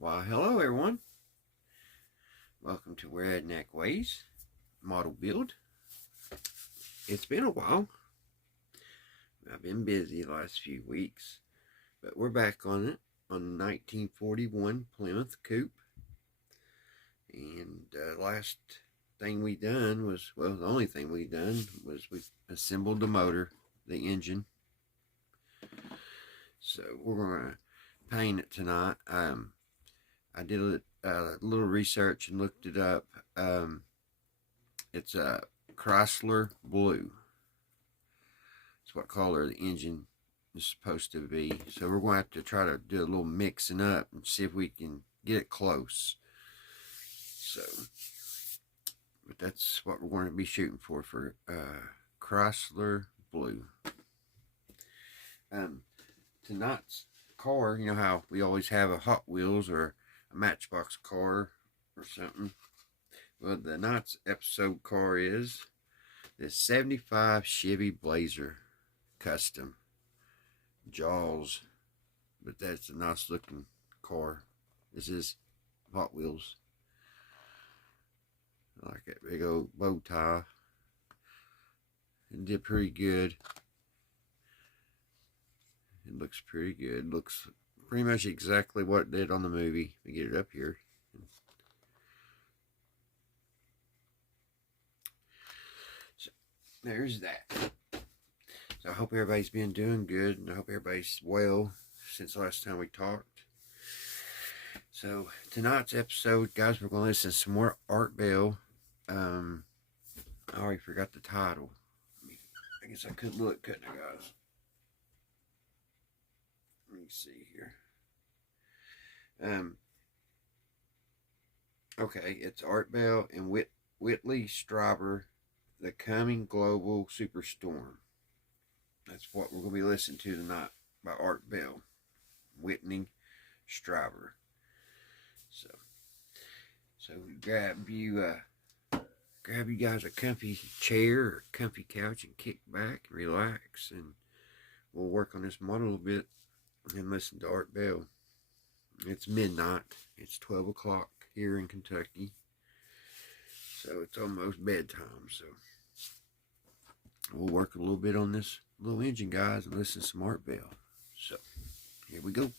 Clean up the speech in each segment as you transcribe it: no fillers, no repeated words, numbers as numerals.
Why, hello everyone. Welcome to Redneck Ways model build. It's been a while. I've been busy the last few weeks, but we're back on it on 1941 Plymouth coupe. And last thing we done was, well, the only thing we done was we assembled the motor, the engine. So we're going to paint it tonight. I did a little research and looked it up. It's a Chrysler Blue. That's what color the engine is supposed to be. So we're going to have to try to do a little mixing up and see if we can get it close. So, but that's what we're going to be shooting for Chrysler Blue. Tonight's car, you know how we always have a Hot Wheels or a Matchbox car or something. Well, the night's episode car is the 75 Chevy Blazer Custom Jaws. But that's a nice looking car. This is Hot Wheels. I like that big old bow tie. It did pretty good. It looks pretty good. It looks pretty much exactly what it did on the movie. Let me get it up here. So there's that. So I hope everybody's been doing good, and I hope everybody's well since the last time we talked. So tonight's episode, guys, we're going to listen to some more Art Bell. I already forgot the title. I guess I could look, couldn't I, guys? Let me see here. Okay, it's Art Bell and Whitley Strieber, The Coming Global Superstorm. That's what we're going to be listening to tonight by Art Bell, Whitley Strieber. So grab you guys a comfy chair or comfy couch and kick back and relax, and we'll work on this model a little bit and listen to Art Bell. It's midnight. It's 12 o'clock here in Kentucky. So it's almost bedtime. So we'll work a little bit on this little engine, guys, and listen to some Art Bell. So here we go.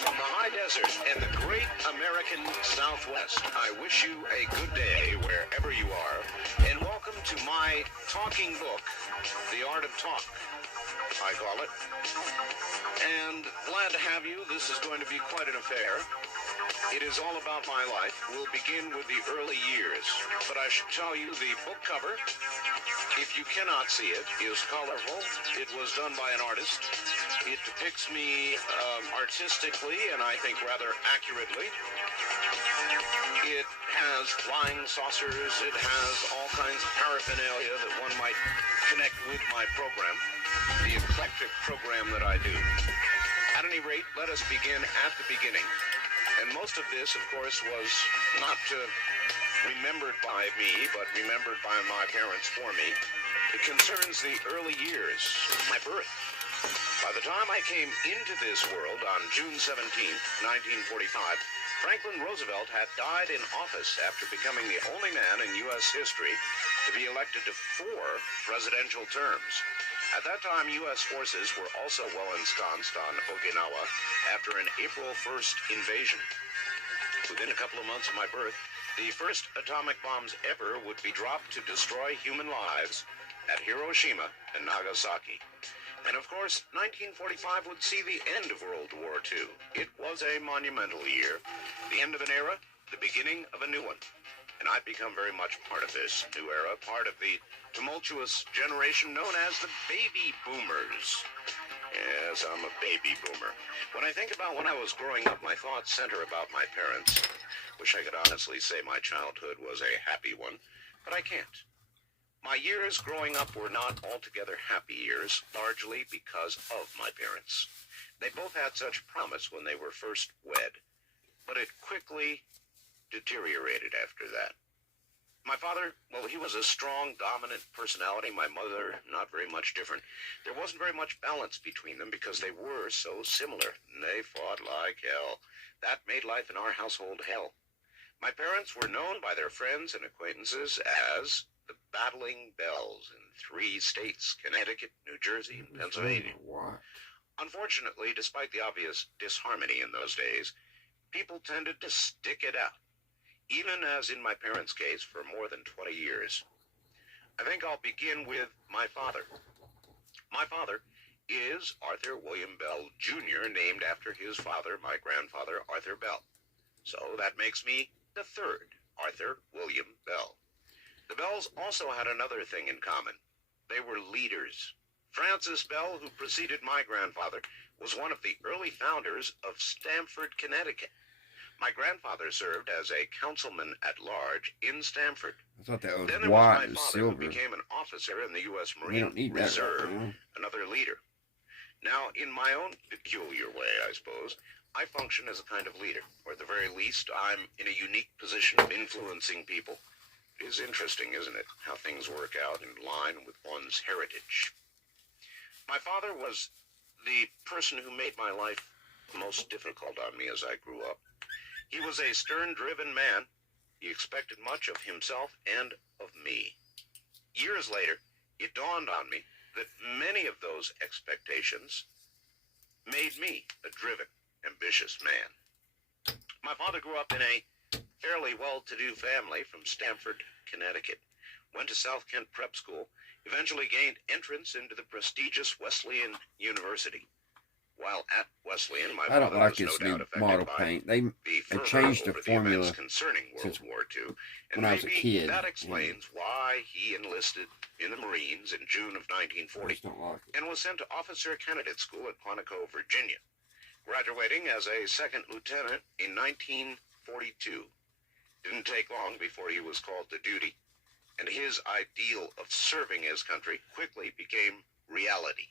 From the high desert and the great American Southwest, I wish you a good day wherever you are, and welcome to my talking book, The Art of Talk, I call it. And glad to have you. This is going to be quite an affair. It is all about my life. We'll begin with the early years, but I should tell you the book cover, if you cannot see it, is colorful. It was done by an artist. It depicts me artistically and I think rather accurately. It has flying saucers. It has all kinds of paraphernalia that one might connect with my program, the eclectic program that I do. At any rate, let us begin at the beginning. And most of this, of course, was not remembered by me, but remembered by my parents for me. It concerns the early years, my birth. By the time I came into this world on June 17th, 1945, Franklin Roosevelt had died in office after becoming the only man in U.S. history to be elected to 4 presidential terms. At that time, U.S. forces were also well ensconced on Okinawa after an April 1st invasion. Within a couple of months of my birth, the first atomic bombs ever would be dropped to destroy human lives at Hiroshima and Nagasaki. And of course, 1945 would see the end of World War II. It was a monumental year, the end of an era, the beginning of a new one. And I've become very much part of this new era, part of the tumultuous generation known as the baby boomers. Yes, I'm a baby boomer. When I think about when I was growing up, my thoughts center about my parents. Wish I could honestly say my childhood was a happy one, but I can't. My years growing up were not altogether happy years, largely because of my parents. They both had such promise when they were first wed, but it quickly deteriorated after that. My father, well, he was a strong, dominant personality. My mother, not very much different. There wasn't very much balance between them because they were so similar. They fought like hell. That made life in our household hell. My parents were known by their friends and acquaintances as the Battling Bells in 3 states, Connecticut, New Jersey, and Pennsylvania. What? Unfortunately, despite the obvious disharmony in those days, people tended to stick it out, even as in my parents' case for more than 20 years. I think I'll begin with my father. My father is Arthur William Bell, Jr., named after his father, my grandfather, Arthur Bell. So that makes me the third Arthur William Bell. The Bells also had another thing in common. They were leaders. Francis Bell, who preceded my grandfather, was one of the early founders of Stamford, Connecticut. My grandfather served as a councilman at large in Stamford. I thought that was Then there white was and my father, who silver. became an officer in the U.S. We don't Marine need that Reserve, right now. another leader. Now, in my own peculiar way, I suppose, I function as a kind of leader, or at the very least, I'm in a unique position of influencing people. It is interesting, isn't it, how things work out in line with one's heritage. My father was the person who made my life most difficult on me as I grew up. He was a stern-driven man. He expected much of himself and of me. Years later, it dawned on me that many of those expectations made me a driven, ambitious man. My father grew up in a fairly well-to-do family from Stamford, Connecticut, went to South Kent Prep School, eventually gained entrance into the prestigious Wesleyan University. While at Wesleyan, my I don't father like was no this doubt new affected model by paint. They the fervor changed the over formula events concerning World since War II, and when I was a maybe kid. that explains why he enlisted in the Marines in June of I 1940 just don't like it. and was sent to Officer Candidate School at Quantico, Virginia, graduating as a second lieutenant in 1942. Didn't take long before he was called to duty, and his ideal of serving his country quickly became reality.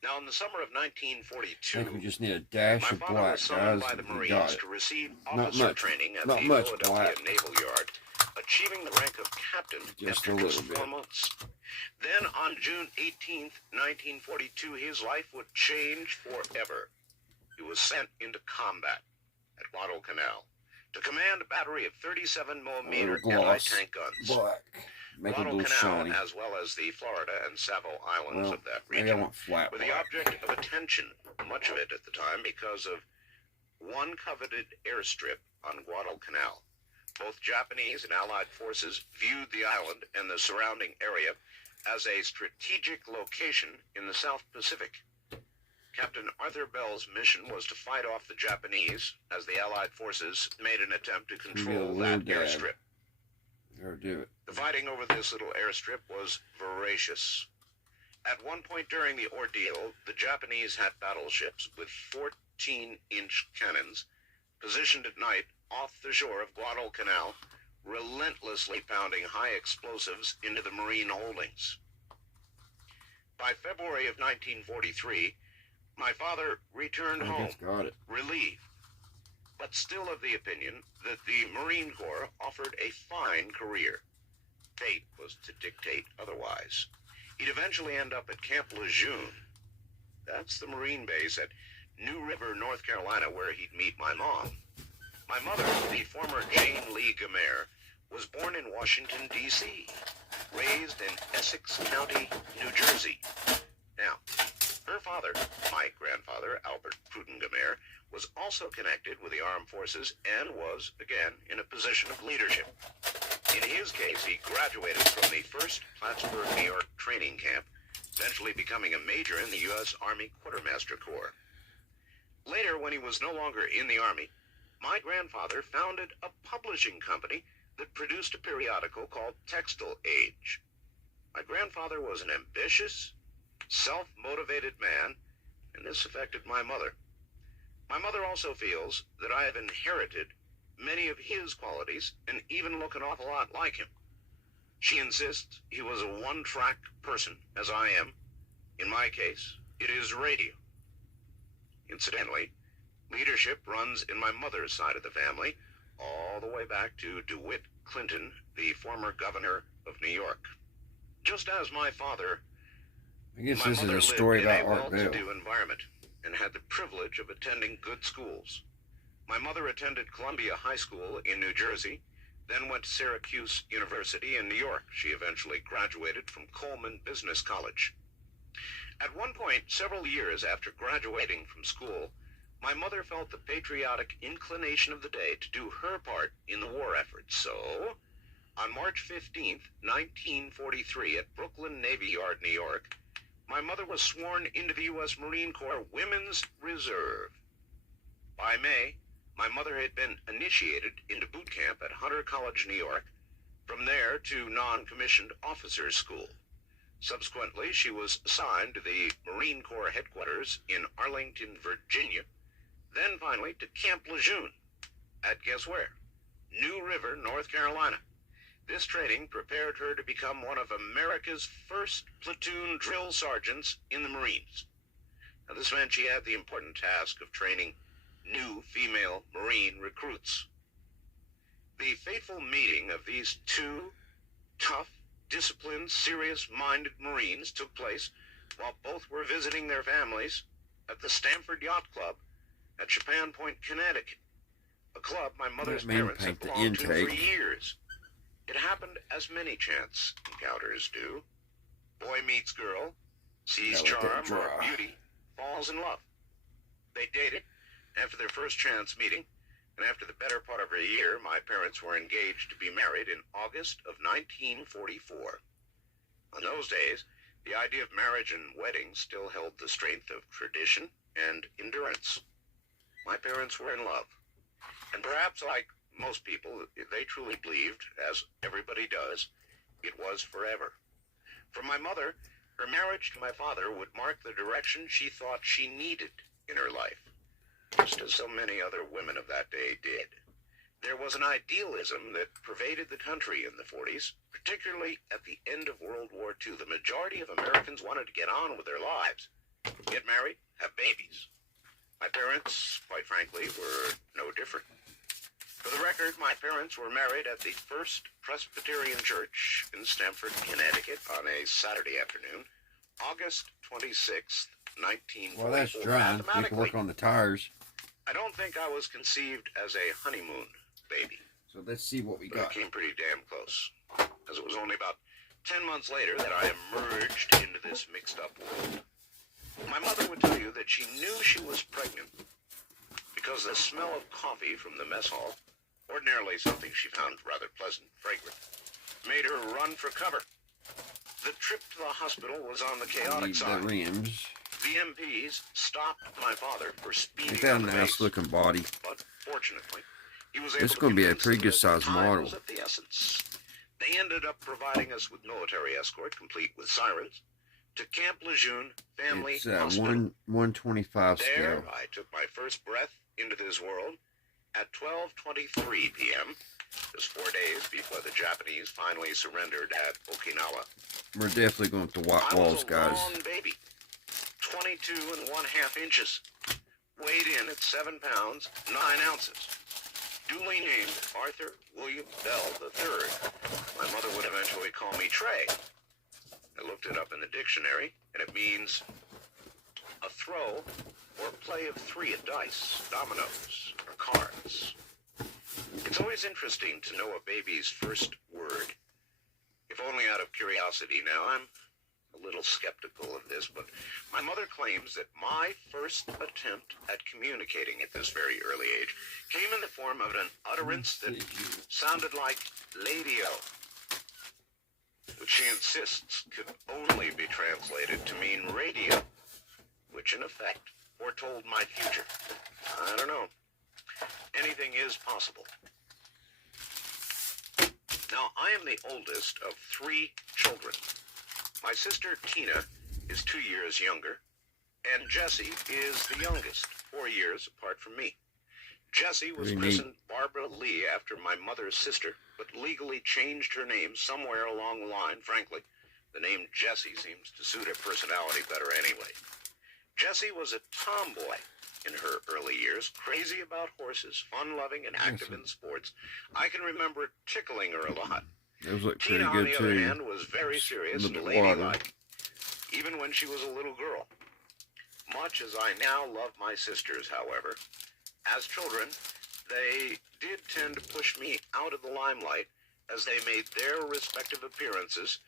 Now, in the summer of I 1942, think we just need a dash my of father black, was summoned guys. by the We got Marines it. to receive Not officer much. training at Not the much Philadelphia black. Naval Yard, achieving the rank of captain Just after a just little 4 bit. months. Then, on June 18th, 1942, his life would change forever. He was sent into combat at Guadalcanal to command a battery of 37mm anti-tank guns. Black. Make it a little Guadalcanal, shiny. as well as the Florida and Savo Islands Well, of that maybe I region, want flat were the black. object of attention, much of it at the time, because of one coveted airstrip on Guadalcanal. Both Japanese and Allied forces viewed the island and the surrounding area as a strategic location in the South Pacific. Captain Arthur Bell's mission was to fight off the Japanese as the Allied forces made an attempt to control that airstrip. Or do it. The fighting over this little airstrip was voracious. At one point during the ordeal, the Japanese had battleships with 14-inch cannons positioned at night off the shore of Guadalcanal, relentlessly pounding high explosives into the Marine holdings. By February of 1943, my father returned I home, just got it. relieved, but still of the opinion that the Marine Corps offered a fine career. Fate was to dictate otherwise. He'd eventually end up at Camp Lejeune. That's the Marine base at New River, North Carolina, where he'd meet my mom. My mother, the former Jane Lee Gamere, was born in Washington, D.C., raised in Essex County, New Jersey. Now, her father, my grandfather, Albert Pruden Gamere, was also connected with the armed forces and was, again, in a position of leadership. In his case, he graduated from the 1st Plattsburgh, New York training camp eventually becoming a major in the U.S. Army Quartermaster Corps. Later, when he was no longer in the Army, my grandfather founded a publishing company that produced a periodical called Textile Age. My grandfather was an ambitious, self-motivated man, and this affected my mother. My mother also feels that I have inherited many of his qualities and even look an awful lot like him. She insists he was a one-track person, as I am. In my case, it is radio. Incidentally, leadership runs in my mother's side of the family, all the way back to DeWitt Clinton, the former governor of New York. Just as my father, I guess my this is mother a story lived in about a Art Bell. well-to-do environment and had the privilege of attending good schools. My mother attended Columbia High School in New Jersey, then went to Syracuse University in New York. She eventually graduated from Coleman Business College. At one point, several years after graduating from school, my mother felt the patriotic inclination of the day to do her part in the war effort. So, on March 15th, 1943, at Brooklyn Navy Yard, New York, my mother was sworn into the U.S. Marine Corps Women's Reserve. By May, my mother had been initiated into boot camp at Hunter College, New York, from there to non-commissioned officers' school. Subsequently, she was assigned to the Marine Corps headquarters in Arlington, Virginia, then finally to Camp Lejeune at guess where? New River, North Carolina. This training prepared her to become one of America's first platoon drill sergeants in the Marines. Now, this meant she had the important task of training new female Marine recruits. The fateful meeting of these two tough, disciplined, serious-minded Marines took place while both were visiting their families at the Stamford Yacht Club at Chapin Point, Connecticut, a club my mother's parents had belonged to for years. It happened as many chance encounters do. Boy meets girl, sees charm or beauty, falls in love. They dated after their first chance meeting, and after the better part of a year, my parents were engaged to be married in August of 1944. In those days, the idea of marriage and wedding still held the strength of tradition and endurance. My parents were in love, and perhaps like most people, they truly believed, as everybody does, it was forever. For my mother, her marriage to my father would mark the direction she thought she needed in her life, just as so many other women of that day did. There was an idealism that pervaded the country in the 40s, particularly at the end of World War II. The majority of Americans wanted to get on with their lives, get married, have babies. My parents, quite frankly, were no different. For the record, my parents were married at the First Presbyterian Church in Stamford, Connecticut on a Saturday afternoon, August 26th, 1944. Well, that's dry. We can work on the tires. I don't think I was conceived as a honeymoon baby. So let's see what we got. It came pretty damn close, as it was only about 10 months later that I emerged into this mixed-up world. My mother would tell you that she knew she was pregnant because the smell of coffee from the mess hall, ordinarily something she found rather pleasant, fragrant, made her run for cover. The trip to the hospital was on the chaotic side. The rims. The MPs stopped my father for speeding. They found on the a nice base, looking body. but fortunately, he was able This is to going to be a convince pretty them good that sized time model. was of the essence. They ended up providing us with military escort, complete with sirens, to Camp Lejeune Family It's Hospital. 125 There, scale. I took my first breath into this world at 12:23 p.m., just 4 days before the Japanese finally surrendered at Okinawa. We're definitely going to white I walls, was a guys. long baby, 22 1/2 inches, weighed in at 7 pounds, 9 ounces. Duly named Arthur William Bell III. My mother would eventually call me Trey. I looked it up in the dictionary, and it means a throw or play of 3 at dice, dominoes, or cards. It's always interesting to know a baby's first word. If only out of curiosity. Now, I'm a little skeptical of this, but my mother claims that my first attempt at communicating at this very early age came in the form of an utterance that sounded like lady-o, which which she insists could only be translated to mean radio, which in effect foretold my future. I don't know. Anything is possible. Now, I am the oldest of 3 children. My sister Tina is 2 years younger, and Jessie is the youngest, 4 years apart from me. Jessie was christened Barbara Lee after my mother's sister, but legally changed her name somewhere along the line. Frankly, the name Jessie seems to suit her personality better anyway. Jessie was a tomboy in her early years, crazy about horses, fun-loving and active in sports. I can remember tickling her a lot. Those look pretty Tina, good, on the other too. hand, was very serious and water. ladylike, even when she was a little girl. Much as I now love my sisters, however, as children, they did tend to push me out of the limelight as they made their respective appearances,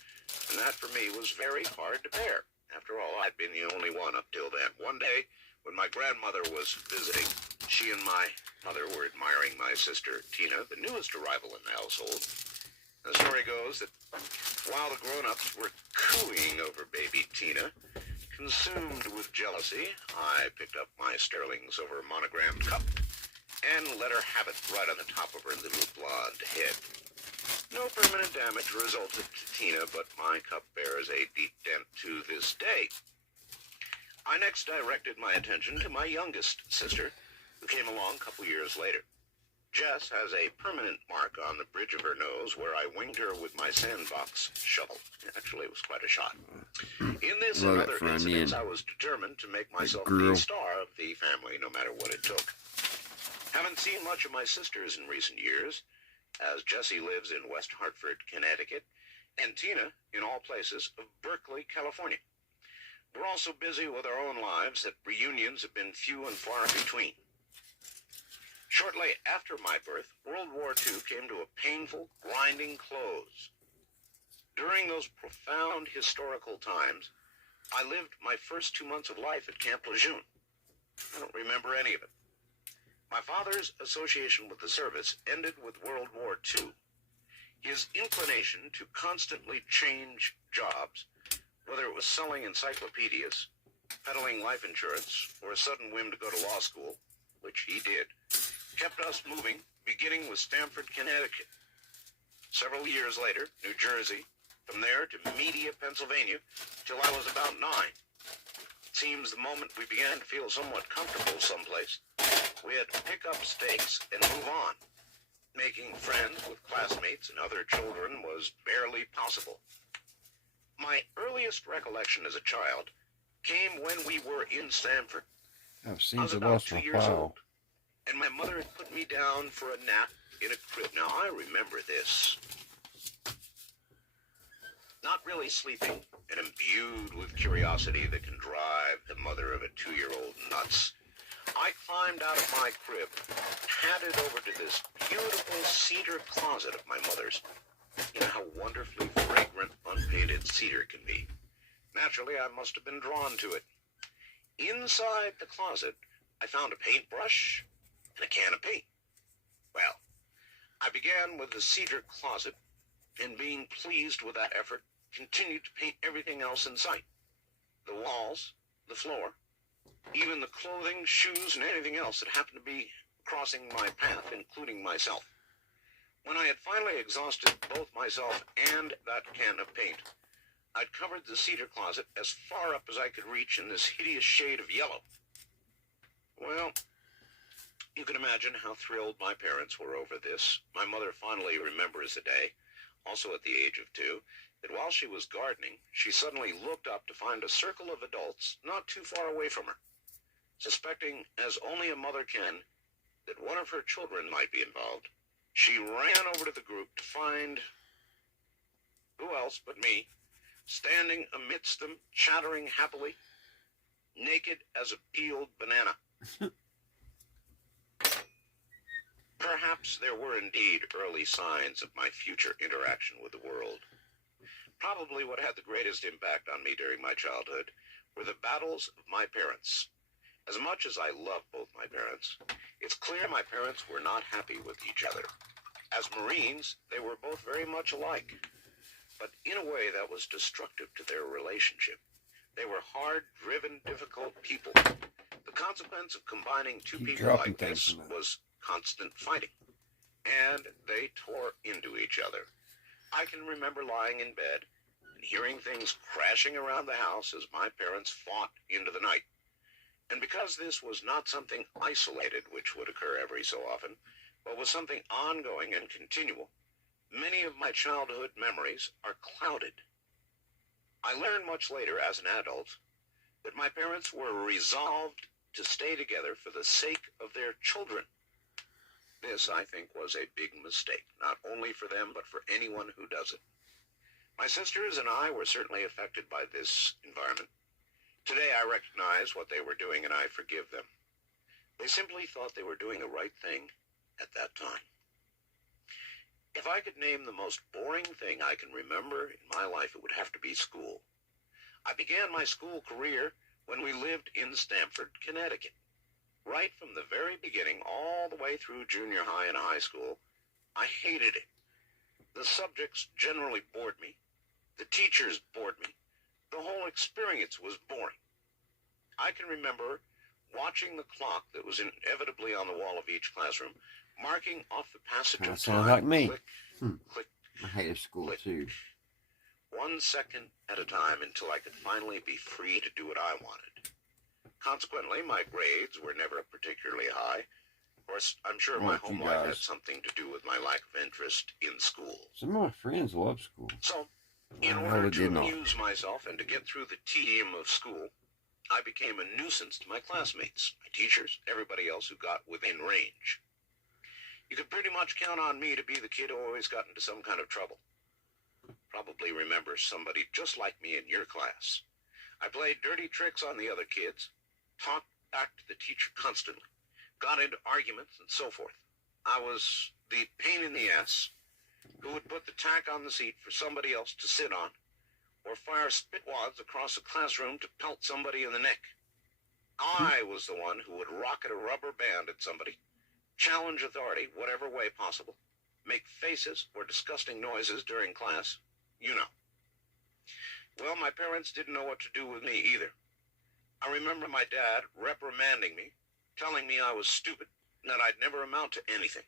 and that for me was very hard to bear. After all, I'd been the only one up till then. One day, when my grandmother was visiting, she and my mother were admiring my sister, Tina, the newest arrival in the household. The story goes that while the grown-ups were cooing over baby Tina, consumed with jealousy, I picked up my sterling silver monogrammed cup and let her have it right on the top of her little blonde head. No permanent damage resulted to Tina, but my cup bears a deep dent to this day. I next directed my attention to my youngest sister, who came along a couple years later. Jess has a permanent mark on the bridge of her nose where I winged her with my sandbox shovel. Actually, it was quite a shot. In this and other incidents, I was determined to make myself the star of the family, no matter what it took. Haven't seen much of my sisters in recent years, as Jessie lives in West Hartford, Connecticut, and Tina, in all places, of Berkeley, California. We're also busy with our own lives that reunions have been few and far between. Shortly after my birth, World War II came to a painful, grinding close. During those profound historical times, I lived my first 2 months of life at Camp Lejeune. I don't remember any of it. My father's association with the service ended with World War II. His inclination to constantly change jobs, whether it was selling encyclopedias, peddling life insurance, or a sudden whim to go to law school, which he did, kept us moving, beginning with Stamford, Connecticut. Several years later, New Jersey, from there to Media, Pennsylvania, till I was about 9. It seems the moment we began to feel somewhat comfortable someplace, we had to pick up stakes and move on. Making friends with classmates and other children was barely possible. My earliest recollection as a child came when we were in Stamford. I've seen I was about 2 years old, and my mother had put me down for a nap in a crib. Now, I remember this. Not really sleeping and imbued with curiosity that can drive the mother of a 2-year-old nuts, I climbed out of my crib, padded over to this beautiful cedar closet of my mother's. You know how wonderfully fragrant unpainted cedar can be. Naturally, I must have been drawn to it. Inside the closet, I found a paintbrush and a can of paint. Well, I began with the cedar closet, and being pleased with that effort, continued to paint everything else in sight. The walls, the floor, even the clothing, shoes, and anything else that happened to be crossing my path, including myself. When I had finally exhausted both myself and that can of paint, I'd covered the cedar closet as far up as I could reach in this hideous shade of yellow. Well, you can imagine how thrilled my parents were over this. My mother fondly remembers the day, also at the age of 2, that while she was gardening, she suddenly looked up to find a circle of adults not too far away from her. Suspecting, as only a mother can, that one of her children might be involved, she ran over to the group to find, who else but me, standing amidst them, chattering happily, naked as a peeled banana. Perhaps there were indeed early signs of my future interaction with the world. Probably what had the greatest impact on me during my childhood were the battles of my parents. As much as I love both my parents, it's clear my parents were not happy with each other. As Marines, they were both very much alike. but in a way that was destructive to their relationship. They were hard-driven, difficult people. The consequence of combining two people like this was constant fighting, and they tore into each other. I can remember lying in bed and hearing things crashing around the house as my parents fought into the night. And because this was not something isolated, which would occur every so often, but was something ongoing and continual, many of my childhood memories are clouded. I learned much later as an adult that my parents were resolved to stay together for the sake of their children. This, I think, was a big mistake, not only for them, but for anyone who does it. My sisters and I were certainly affected by this environment. Today I recognize what they were doing, and I forgive them. They simply thought they were doing the right thing at that time. If I could name the most boring thing I can remember in my life, it would have to be school. I began my school career when we lived in Stamford, Connecticut. Right from the very beginning, all the way through junior high and high school, I hated it. The subjects generally bored me. The teachers bored me. The whole experience was boring. I can remember watching the clock that was inevitably on the wall of each classroom, marking off the passage of time. Sounds like me. Click, click, I hated school click. too. 1 second at a time until I could finally be free to do what I wanted. Consequently, my grades were never particularly high. Of course, I'm sure my home life had something to do with my lack of interest in school. Some of my friends love school. So, in order to amuse myself and to get through the tedium of school, I became a nuisance to my classmates, my teachers, everybody else who got within range. You could pretty much count on me to be the kid who always got into some kind of trouble. Probably remember somebody just like me in your class. I played dirty tricks on the other kids, talked back to the teacher constantly, got into arguments and so forth. I was the pain in the ass who would put the tack on the seat for somebody else to sit on, or fire spit wads across the classroom to pelt somebody in the neck. I was the one who would rocket a rubber band at somebody, challenge authority whatever way possible, make faces or disgusting noises during class. You know. Well, my parents didn't know what to do with me either. I remember my dad reprimanding me, telling me I was stupid, and that I'd never amount to anything.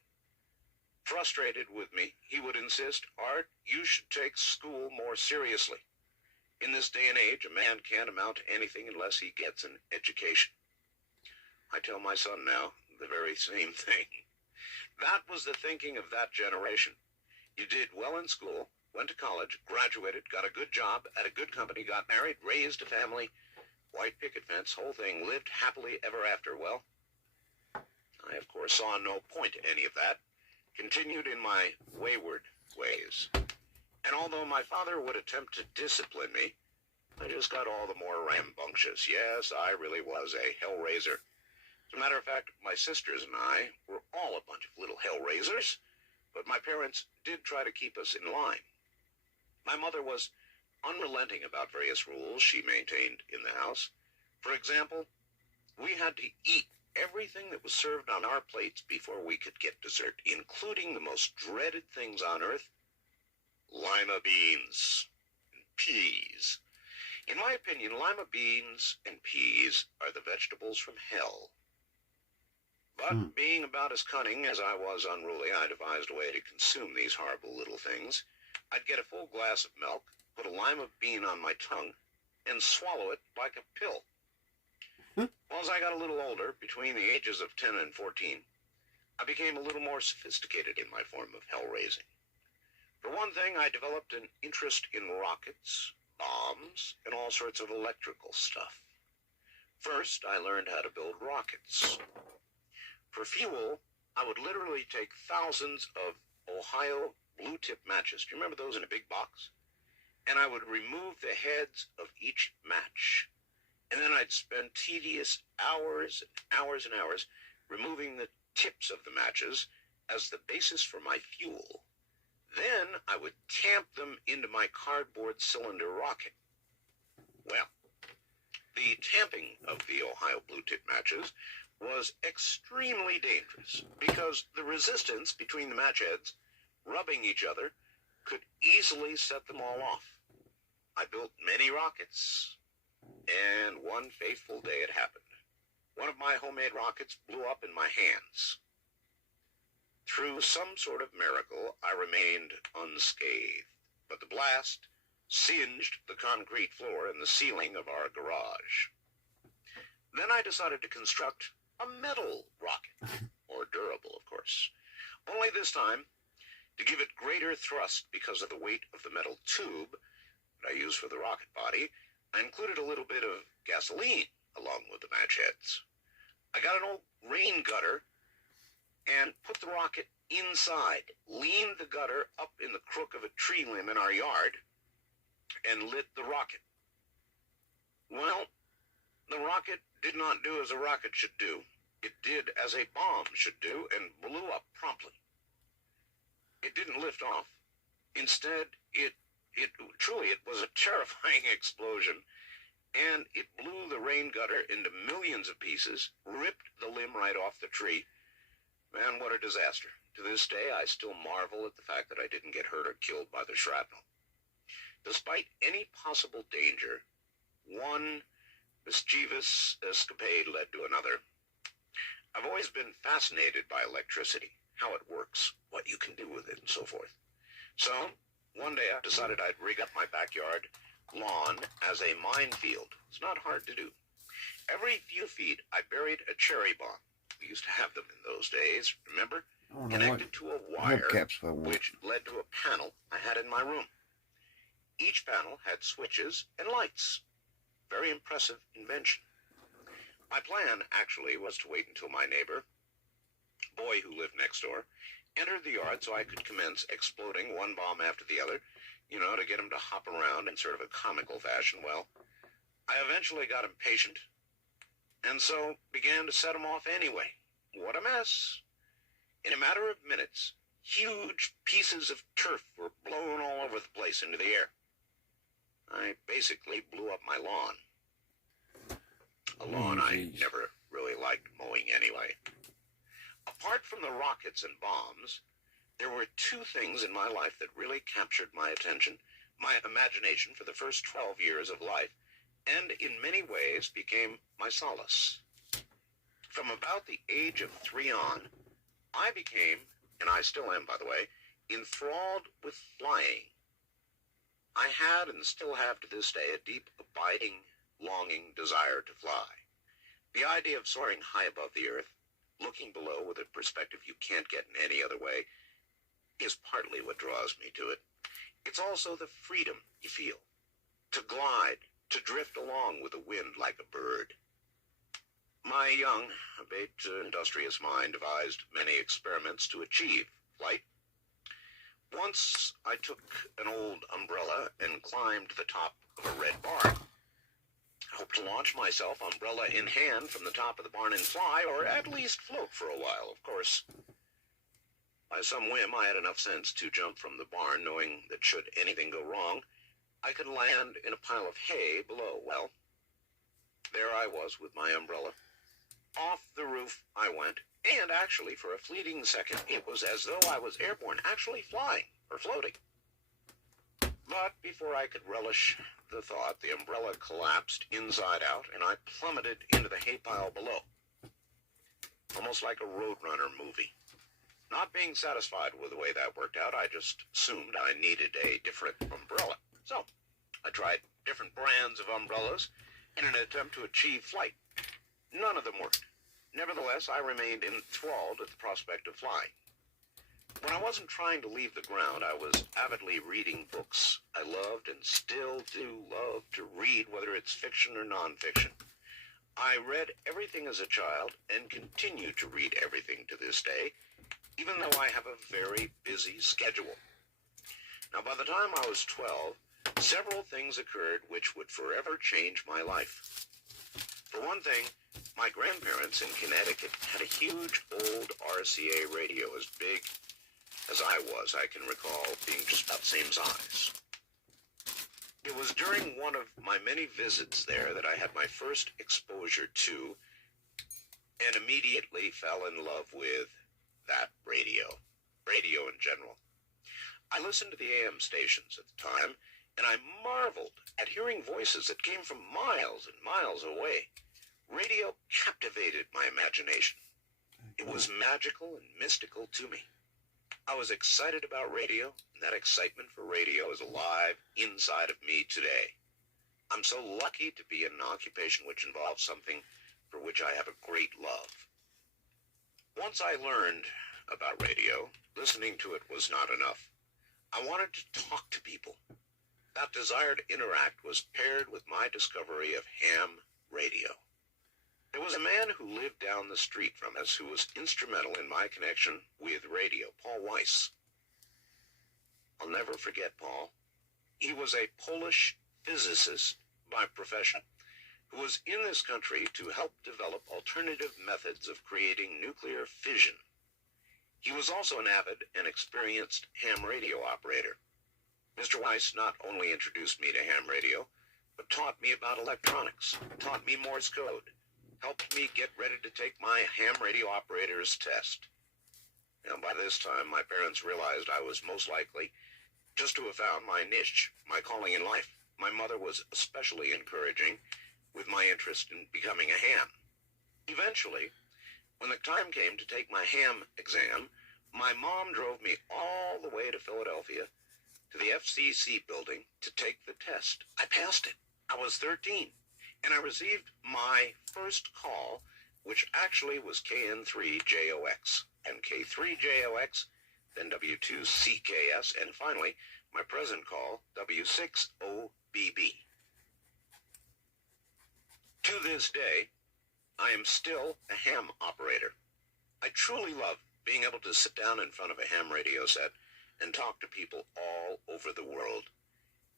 Frustrated with me, he would insist, Art, you should take school more seriously. In this day and age, a man can't amount to anything unless he gets an education. I tell my son now the very same thing. That was the thinking of that generation. You did well in school, went to college, graduated, got a good job at a good company, got married, raised a family, white picket fence, whole thing, lived happily ever after. Well, I, of course, saw no point to any of that, continued in my wayward ways. And although my father would attempt to discipline me, I just got all the more rambunctious. Yes, I really was a hellraiser. As a matter of fact, my sisters and I were all a bunch of little hellraisers, but my parents did try to keep us in line. My mother was unrelenting about various rules she maintained in the house. For example, we had to eat everything that was served on our plates before we could get dessert, including the most dreaded things on earth, lima beans and peas. In my opinion, lima beans and peas are the vegetables from hell. But being about as cunning as I was unruly, I devised a way to consume these horrible little things. I'd get a full glass of milk, put a lima bean on my tongue, and swallow it like a pill. Well, as I got a little older, between the ages of 10 and 14, I became a little more sophisticated in my form of hell-raising. For one thing, I developed an interest in rockets, bombs, and all sorts of electrical stuff. First, I learned how to build rockets. For fuel, I would literally take thousands of Ohio blue-tip matches. Do you remember those in a big box? And I would remove the heads of each match. And then I'd spend tedious hours and hours and hours removing the tips of the matches as the basis for my fuel. Then I would tamp them into my cardboard cylinder rocket. Well, the tamping of the Ohio blue-tip matches was extremely dangerous because the resistance between the match heads rubbing each other could easily set them all off. I built many rockets, and one fateful day it happened. One of my homemade rockets blew up in my hands. Through some sort of miracle, I remained unscathed, but the blast singed the concrete floor and the ceiling of our garage. Then I decided to construct a metal rocket, more durable, of course. Only this time, to give it greater thrust because of the weight of the metal tube that I used for the rocket body, I included a little bit of gasoline along with the match heads. I got an old rain gutter and put the rocket inside, leaned the gutter up in the crook of a tree limb in our yard, and lit the rocket. Well, the rocket did not do as a rocket should do. It did as a bomb should do and blew up promptly. It didn't lift off. Instead, it was a terrifying explosion, and it blew the rain gutter into millions of pieces, ripped the limb right off the tree. Man, what a disaster. To this day, I still marvel at the fact that I didn't get hurt or killed by the shrapnel. Despite any possible danger, one mischievous escapade led to another. I've always been fascinated by electricity, how it works, what you can do with it, and so forth. So, one day I decided I'd rig up my backyard lawn as a minefield. It's not hard to do. Every few feet, I buried a cherry bomb. We used to have them in those days, remember? Connected to a wire, which led to a panel I had in my room. Each panel had switches and lights. Very impressive invention. My plan, actually, was to wait until my neighbor, boy who lived next door, entered the yard so I could commence exploding one bomb after the other, to get him to hop around in sort of a comical fashion. Well, I eventually got impatient, and so began to set them off anyway. What a mess. In a matter of minutes, huge pieces of turf were blown all over the place into the air. I basically blew up my lawn. A lawn I never really liked mowing anyway. Apart from the rockets and bombs, there were two things in my life that really captured my attention, my imagination for the first 12 years of life, and in many ways became my solace. From about the age of 3 on, I became, and I still am by the way, enthralled with flying. I had and still have to this day a deep, abiding, longing desire to fly. The idea of soaring high above the earth, looking below with a perspective you can't get in any other way, is partly what draws me to it. It's also the freedom you feel, to glide, to drift along with the wind like a bird. My young, bait industrious mind devised many experiments to achieve flight. Once I took an old umbrella and climbed to the top of a red barn. I hoped to launch myself, umbrella in hand, from the top of the barn and fly, or at least float for a while, of course. By some whim, I had enough sense to jump from the barn, knowing that should anything go wrong, I could land in a pile of hay below. Well, there I was with my umbrella. Off the roof I went, and actually, for a fleeting second, it was as though I was airborne, actually flying, or floating. But before I could relish the thought, the umbrella collapsed inside out, and I plummeted into the hay pile below. Almost like a Roadrunner movie. Not being satisfied with the way that worked out, I just assumed I needed a different umbrella. So, I tried different brands of umbrellas in an attempt to achieve flight. None of them worked. Nevertheless, I remained enthralled at the prospect of flying. When I wasn't trying to leave the ground, I was avidly reading books. I loved and still do love to read, whether it's fiction or nonfiction. I read everything as a child and continue to read everything to this day, even though I have a very busy schedule. Now, by the time I was 12, several things occurred which would forever change my life. For one thing, my grandparents in Connecticut had a huge old RCA radio as big as I was. I can recall being just about the same size. It was during one of my many visits there that I had my first exposure to and immediately fell in love with that radio in general. I listened to the AM stations at the time, and I marveled at hearing voices that came from miles and miles away. Radio captivated my imagination. It was magical and mystical to me. I was excited about radio, and that excitement for radio is alive inside of me today. I'm so lucky to be in an occupation which involves something for which I have a great love. Once I learned about radio, listening to it was not enough. I wanted to talk to people. That desire to interact was paired with my discovery of ham radio. There was a man who lived down the street from us who was instrumental in my connection with radio, Paul Weiss. I'll never forget Paul. He was a Polish physicist by profession who was in this country to help develop alternative methods of creating nuclear fission. He was also an avid and experienced ham radio operator. Mr. Weiss not only introduced me to ham radio, but taught me about electronics, taught me Morse code, helped me get ready to take my ham radio operator's test. Now, by this time, my parents realized I was most likely just to have found my niche, my calling in life. My mother was especially encouraging with my interest in becoming a ham. Eventually, when the time came to take my ham exam, my mom drove me all the way to Philadelphia to the FCC building to take the test. I passed it. I was 13, and I received my first call, which actually was KN3JOX, and K3JOX, then W2CKS, and finally, my present call, W6OBB. To this day, I am still a ham operator. I truly love being able to sit down in front of a ham radio set and talk to people all over the world.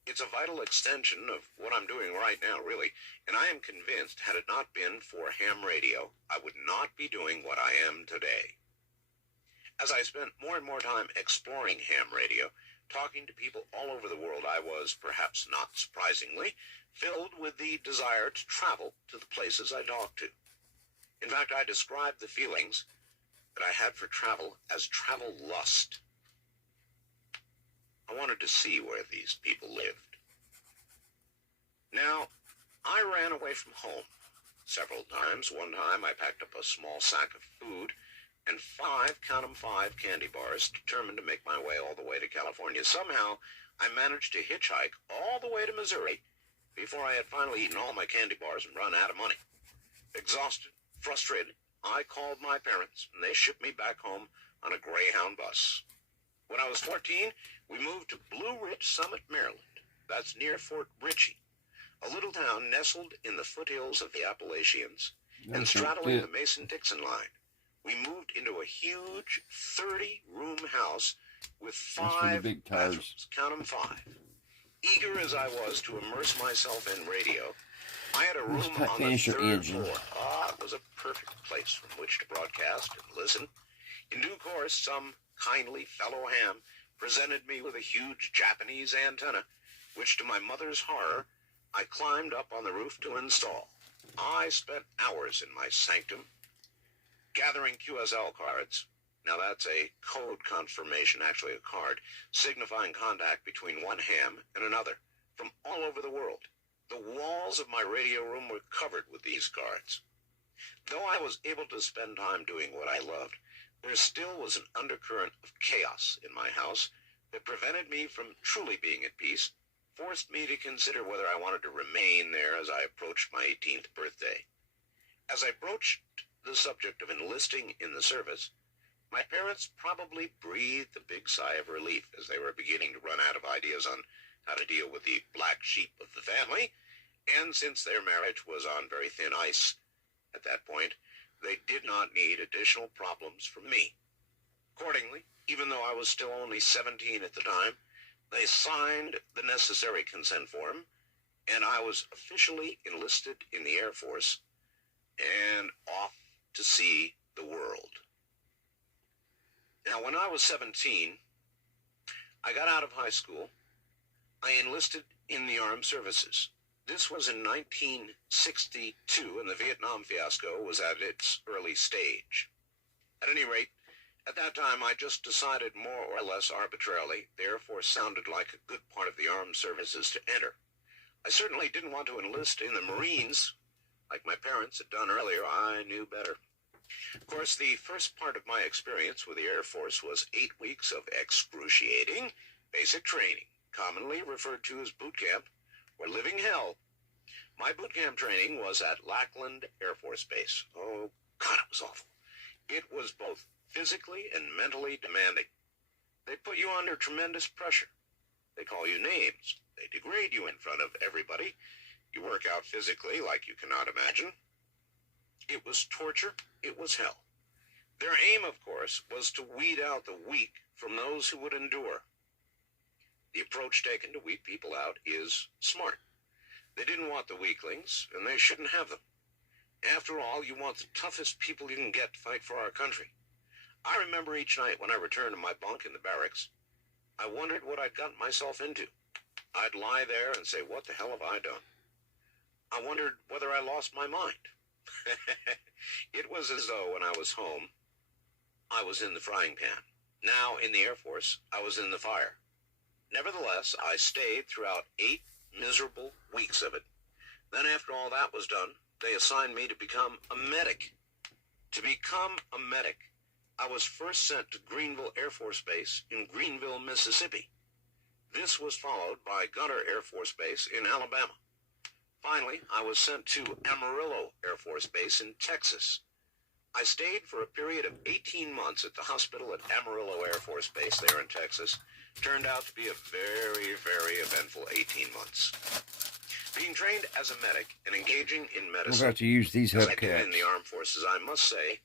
It's a vital extension of what I'm doing right now, really, and I am convinced had it not been for ham radio, I would not be doing what I am today. As I spent more and more time exploring ham radio, talking to people all over the world, I was, perhaps not surprisingly, filled with the desire to travel to the places I talked to. In fact, I described the feelings that I had for travel as travel lust. I wanted to see where these people lived. Now, I ran away from home several times. One time I packed up a small sack of food and five candy bars, determined to make my way all the way to California. Somehow, I managed to hitchhike all the way to Missouri before I had finally eaten all my candy bars and run out of money. Exhausted, frustrated, I called my parents, and they shipped me back home on a Greyhound bus. When I was 14, we moved to Blue Ridge Summit, Maryland. That's near Fort Ritchie, a little town nestled in the foothills of the Appalachians and straddling the Mason-Dixon line. We moved into a huge 30-room house with 5 bathrooms. Count them 5. Eager as I was to immerse myself in radio, I had a room on the 3rd floor. It was a perfect place from which to broadcast and listen. In due course, some kindly fellow ham presented me with a huge Japanese antenna, which to my mother's horror, I climbed up on the roof to install. I spent hours in my sanctum gathering QSL cards. Now that's a code confirmation, actually a card, signifying contact between one ham and another from all over the world. The walls of my radio room were covered with these cards. Though I was able to spend time doing what I loved, there still was an undercurrent of chaos in my house that prevented me from truly being at peace, forced me to consider whether I wanted to remain there as I approached my 18th birthday. As I broached the subject of enlisting in the service, my parents probably breathed a big sigh of relief as they were beginning to run out of ideas on how to deal with the black sheep of the family, and since their marriage was on very thin ice at that point, they did not need additional problems from me. Accordingly, even though I was still only 17 at the time, they signed the necessary consent form, and I was officially enlisted in the Air Force and off to see the world. Now, when I was 17, I got out of high school. I enlisted in the armed services. This was in 1962, and the Vietnam fiasco was at its early stage. At any rate, At that time, I just decided more or less arbitrarily the Air Force sounded like a good part of the armed services to enter. I certainly didn't want to enlist in the Marines. Like my parents had done earlier, I knew better. Of course, the first part of my experience with the Air Force was 8 weeks of excruciating basic training, commonly referred to as boot camp, or living hell. My boot camp training was at Lackland Air Force Base. Oh, God, it was awful. It was both physically and mentally demanding. They put you under tremendous pressure. They call you names. They degrade you in front of everybody. You work out physically like you cannot imagine. It was torture. It was hell. Their aim, of course, was to weed out the weak from those who would endure. The approach taken to weed people out is smart. They didn't want the weaklings, and they shouldn't have them. After all, you want the toughest people you can get to fight for our country. I remember each night when I returned to my bunk in the barracks, I wondered what I'd gotten myself into. I'd lie there and say, what the hell have I done? I wondered whether I lost my mind. It was as though when I was home, I was in the frying pan. Now, in the Air Force, I was in the fire. Nevertheless, I stayed throughout 8 miserable weeks of it. Then after all that was done, they assigned me to become a medic. To become a medic, I was first sent to Greenville Air Force Base in Greenville, Mississippi. This was followed by Gunter Air Force Base in Alabama. Finally, I was sent to Amarillo Air Force Base in Texas. I stayed for a period of 18 months at the hospital at Amarillo Air Force Base there in Texas. Turned out to be a very, very eventful 18 months. Being trained as a medic and engaging in medicine, I'm about to use these as I did hubcaps. in the armed forces, I must say,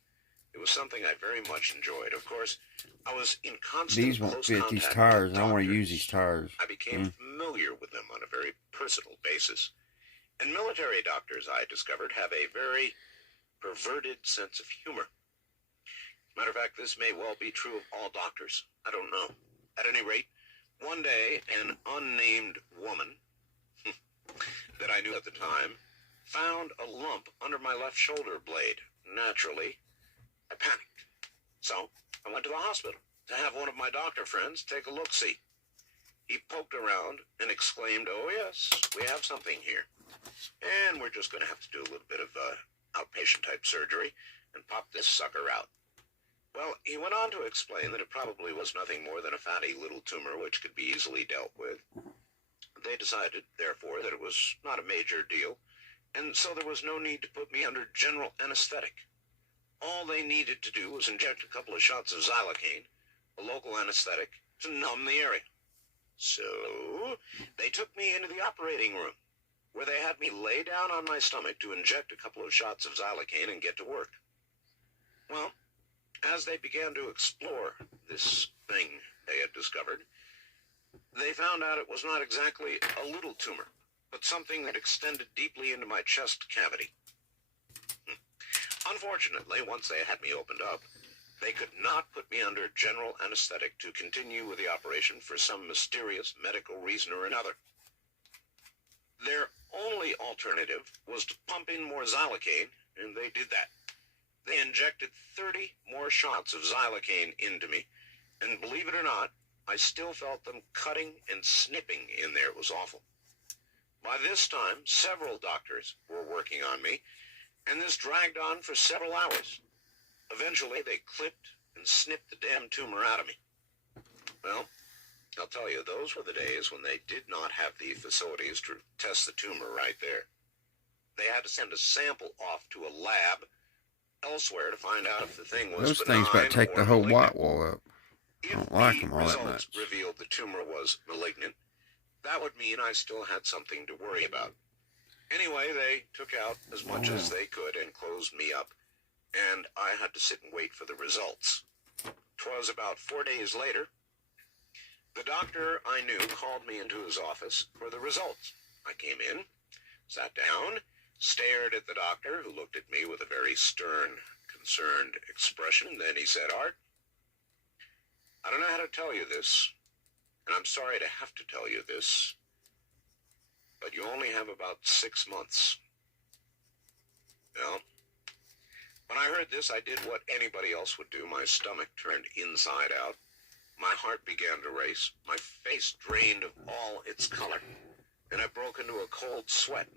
it was something I very much enjoyed. Of course, I was in constant These won't close fit contact these with tires, and I want to doctors. use these tires. I became familiar with them on a very personal basis. And military doctors, I discovered, have a very perverted sense of humor. Matter of fact, this may well be true of all doctors. I don't know. At any rate, one day, an unnamed woman that I knew at the time found a lump under my left shoulder blade. Naturally, I panicked. So I went to the hospital to have one of my doctor friends take a look-see. He poked around and exclaimed, "Oh yes, we have something here. And we're just going to have to do a little bit of outpatient-type surgery and pop this sucker out." Well, he went on to explain that it probably was nothing more than a fatty little tumor which could be easily dealt with. They decided, therefore, that it was not a major deal, and so there was no need to put me under general anesthetic. All they needed to do was inject a couple of shots of xylocaine, a local anesthetic, to numb the area. So they took me into the operating room, where they had me lay down on my stomach to inject a couple of shots of xylocaine and get to work. Well, as they began to explore this thing they had discovered, they found out it was not exactly a little tumor, but something that extended deeply into my chest cavity. Unfortunately, once they had me opened up, they could not put me under general anesthetic to continue with the operation for some mysterious medical reason or another. Their only alternative was to pump in more xylocaine, and they did that. They injected 30 more shots of xylocaine into me, and believe it or not, I still felt them cutting and snipping in there. It was awful. By this time, several doctors were working on me, and this dragged on for several hours. Eventually, they clipped and snipped the damn tumor out of me. Well, I'll tell you, those were the days when they did not have the facilities to test the tumor right there. They had to send a sample off to a lab elsewhere to find out if the thing was Those benign things about to take the or whole malignant. white wall up. I If don't like the them all that results much. revealed the tumor was malignant, that would mean I still had something to worry about. Anyway, they took out as much as they could and closed me up, and I had to sit and wait for the results. 'Twas about 4 days later, the doctor I knew called me into his office for the results. I came in, sat down, stared at the doctor, who looked at me with a very stern, concerned expression. Then he said, "Art, I don't know how to tell you this, and I'm sorry to have to tell you this, but you only have about 6 months." Well, when I heard this, I did what anybody else would do. My stomach turned inside out. My heart began to race. My face drained of all its color, and I broke into a cold sweat.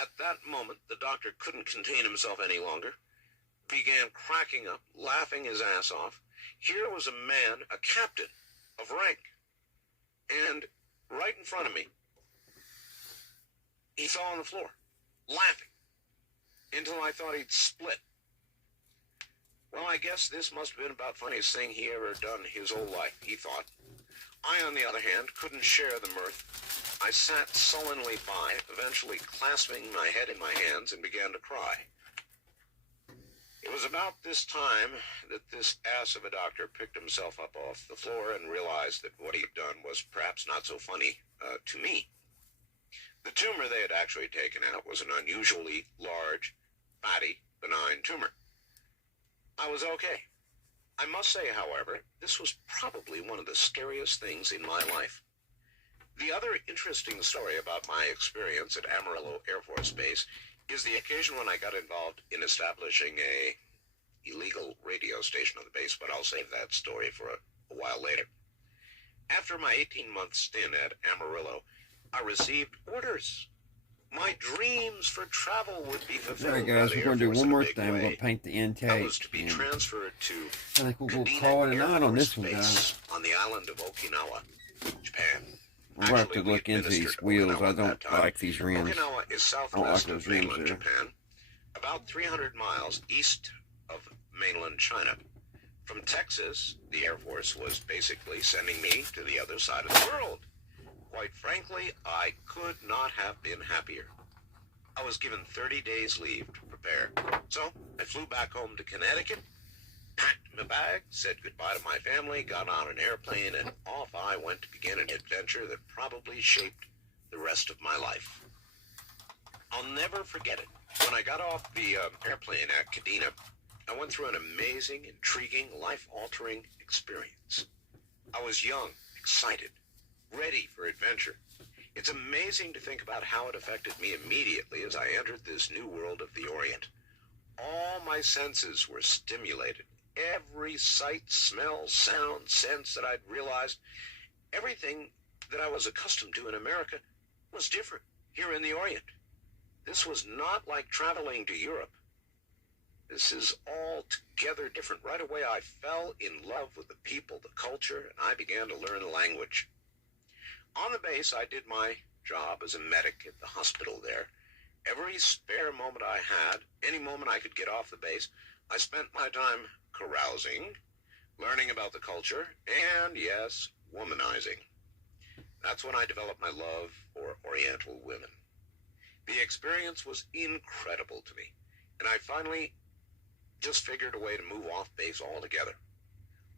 At that moment, the doctor couldn't contain himself any longer, began cracking up, laughing his ass off. Here was a man, a captain of rank, and right in front of me, he fell on the floor, laughing, until I thought he'd split. Well, I guess this must have been about the funniest thing he ever done his whole life, he thought. I, on the other hand, couldn't share the mirth. I sat sullenly by, eventually clasping my head in my hands, and began to cry. It was about this time that this ass of a doctor picked himself up off the floor and realized that what he'd done was perhaps not so funny to me. The tumor they had actually taken out was an unusually large, fatty, benign tumor. I was okay. I must say, however, this was probably one of the scariest things in my life. The other interesting story about my experience at Amarillo Air Force Base is the occasion when I got involved in establishing a illegal radio station on the base, but I'll save that story for a while later. After my 18-month stint at Amarillo, I received orders. My dreams for travel would be fulfilled. Alright guys, we're going to do one more thing. We're going to paint the intake. I was to be transferred to I think we'll go call it a night on this one, guys. On the island of Okinawa, Japan. We're going to have to look into these wheels. I don't like these rims. Okinawa is southwest of mainland Japan, about 300 miles east of mainland China. From Texas, the Air Force was basically sending me to the other side of the world. Quite frankly, I could not have been happier. I was given 30 days leave to prepare. So I flew back home to Connecticut, packed my bag, said goodbye to my family, got on an airplane, and off I went to begin an adventure that probably shaped the rest of my life. I'll never forget it. When I got off the airplane at Kadena, I went through an amazing, intriguing, life-altering experience. I was young, excited, ready for adventure. It's amazing to think about how it affected me immediately as I entered this new world of the Orient. All my senses were stimulated. Every sight, smell, sound, sense that I'd realized, everything that I was accustomed to in America was different here in the Orient. This was not like traveling to Europe. This is altogether different. Right away, I fell in love with the people, the culture, and I began to learn the language. On the base, I did my job as a medic at the hospital there. Every spare moment I had, any moment I could get off the base, I spent my time carousing, learning about the culture, and, yes, womanizing. That's when I developed my love for Oriental women. The experience was incredible to me, and I finally just figured a way to move off base altogether.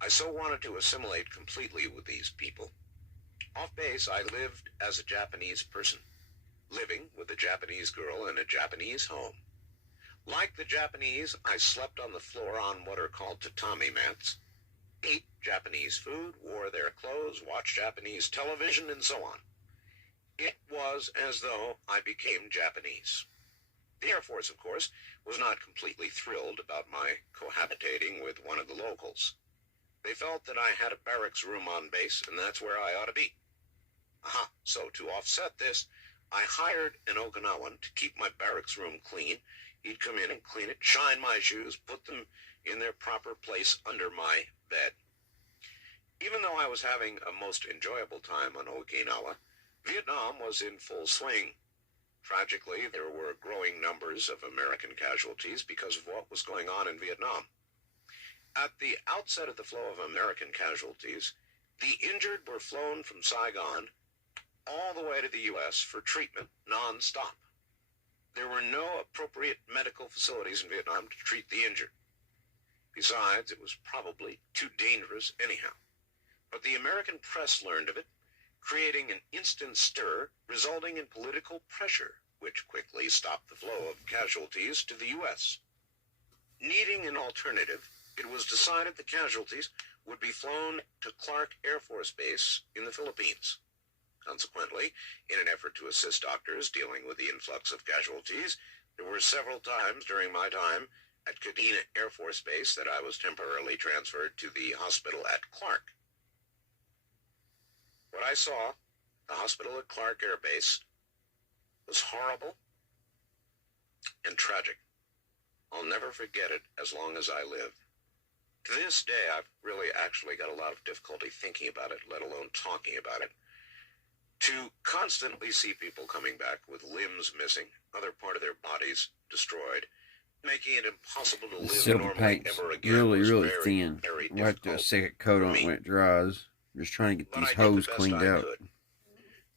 I so wanted to assimilate completely with these people. Off base, I lived as a Japanese person, living with a Japanese girl in a Japanese home. Like the Japanese, I slept on the floor on what are called tatami mats, ate Japanese food, wore their clothes, watched Japanese television, and so on. It was as though I became Japanese. The Air Force, of course, was not completely thrilled about my cohabitating with one of the locals. They felt that I had a barracks room on base, and that's where I ought to be. Aha, so to offset this, I hired an Okinawan to keep my barracks room clean. He'd come in and clean it, shine my shoes, put them in their proper place under my bed. Even though I was having a most enjoyable time on Okinawa, Vietnam was in full swing. Tragically, there were growing numbers of American casualties because of what was going on in Vietnam. At the outset of the flow of American casualties, the injured were flown from Saigon all the way to the U.S. for treatment non-stop. There were no appropriate medical facilities in Vietnam to treat the injured. Besides, it was probably too dangerous anyhow. But the American press learned of it, creating an instant stir, resulting in political pressure, which quickly stopped the flow of casualties to the U.S. Needing an alternative, it was decided the casualties would be flown to Clark Air Force Base in the Philippines. Consequently, in an effort to assist doctors dealing with the influx of casualties, there were several times during my time at Kadena Air Force Base that I was temporarily transferred to the hospital at Clark. What I saw, the hospital at Clark Air Base, was horrible and tragic. I'll never forget it as long as I live. To this day, I've really actually got a lot of difficulty thinking about it, let alone talking about it. To constantly see people coming back with limbs missing, other part of their bodies destroyed, making it impossible to The live silver normally paint's ever again really, was really very, thin. very We'll have to do a difficult second coat for on it me. when it dries. Just trying to get But these I did the hoses best cleaned I out. could.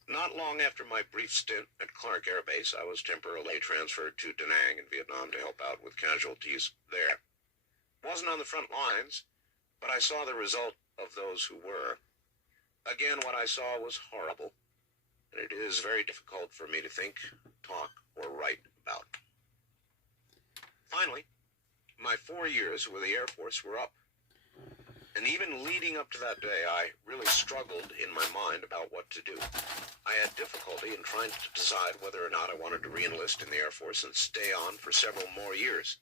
Not long after my brief stint at Clark Air Base, I was temporarily transferred to Da Nang in Vietnam to help out with casualties there. Wasn't on the front lines, but I saw the result of those who were. Again, what I saw was horrible, and it is very difficult for me to think, talk, or write about. Finally, my 4 years with the Air Force were up. And even leading up to that day, I really struggled in my mind about what to do. I had difficulty in trying to decide whether or not I wanted to re-enlist in the Air Force and stay on for several more years.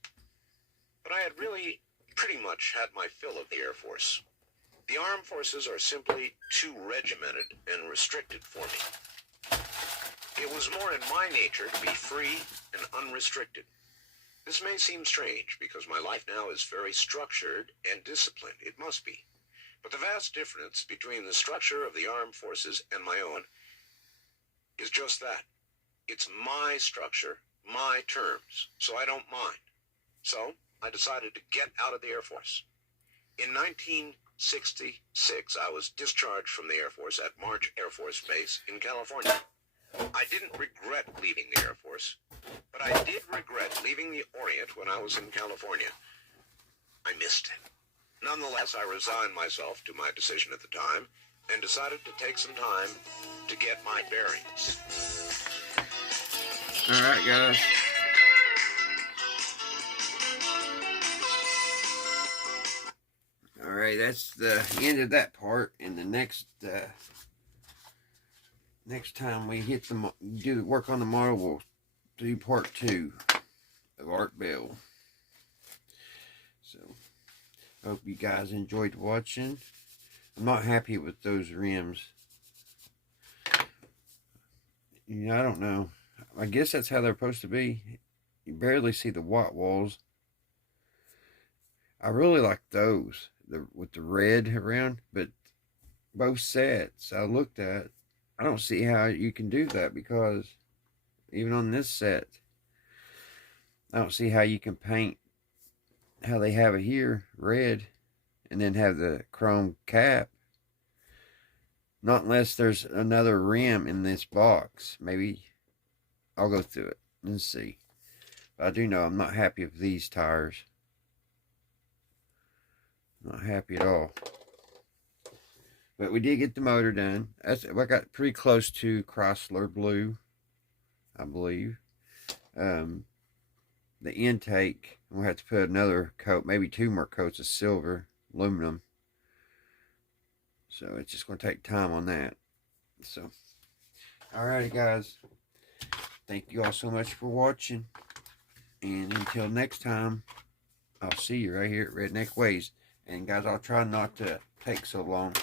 But I had really pretty much had my fill of the Air Force. The armed forces are simply too regimented and restricted for me. It was more in my nature to be free and unrestricted. This may seem strange because my life now is very structured and disciplined. It must be. But the vast difference between the structure of the armed forces and my own is just that. It's my structure, my terms, so I don't mind. So I decided to get out of the Air Force. In 1966, I was discharged from the Air Force at March Air Force Base in California. I didn't regret leaving the Air Force, but I did regret leaving the Orient when I was in California. I missed it. Nonetheless, I resigned myself to my decision at the time and decided to take some time to get my bearings. Alright, guys. Alright, that's the end of that part. And the next time we hit do work on the model, we'll do part 2 of Art Bell. So, hope you guys enjoyed watching. I'm not happy with those rims. You know, I don't know. I guess that's how they're supposed to be. You barely see the white walls. I really like those, with the red around, but both sets I looked at, I don't see how you can do that, because even on this set, I don't see how you can paint how they have it here, red, and then have the chrome cap. Not unless there's another rim in this box. Maybe I'll go through it and see. But I do know I'm not happy with these tires. Not happy at all. But we did get the motor done. I got pretty close to Chrysler blue, I believe. The intake, we'll have to put another coat, maybe 2 more coats of silver, aluminum. So it's just going to take time on that. So, alrighty, guys. Thank you all so much for watching. And until next time, I'll see you right here at Redneck Ways. And guys, I'll try not to take so long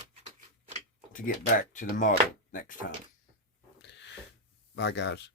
to get back to the model next time. Bye, guys.